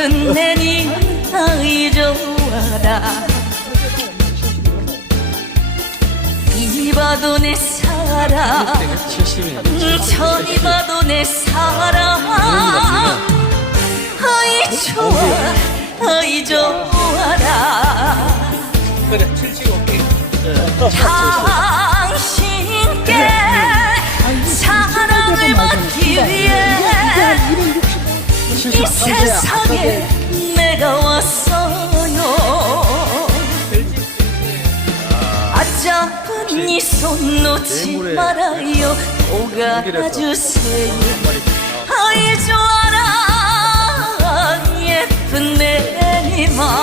깊은 내니 아이 좋아라 이 봐도 내 사랑. 저리 봐도 내 사랑. 아이 좋아 아이 좋아라 그래 75 자, 세상에 내가 왔어요. 아잡은 이손 놓지 말아요. 오가주세요. 아이 좋아라 예쁜 내 이마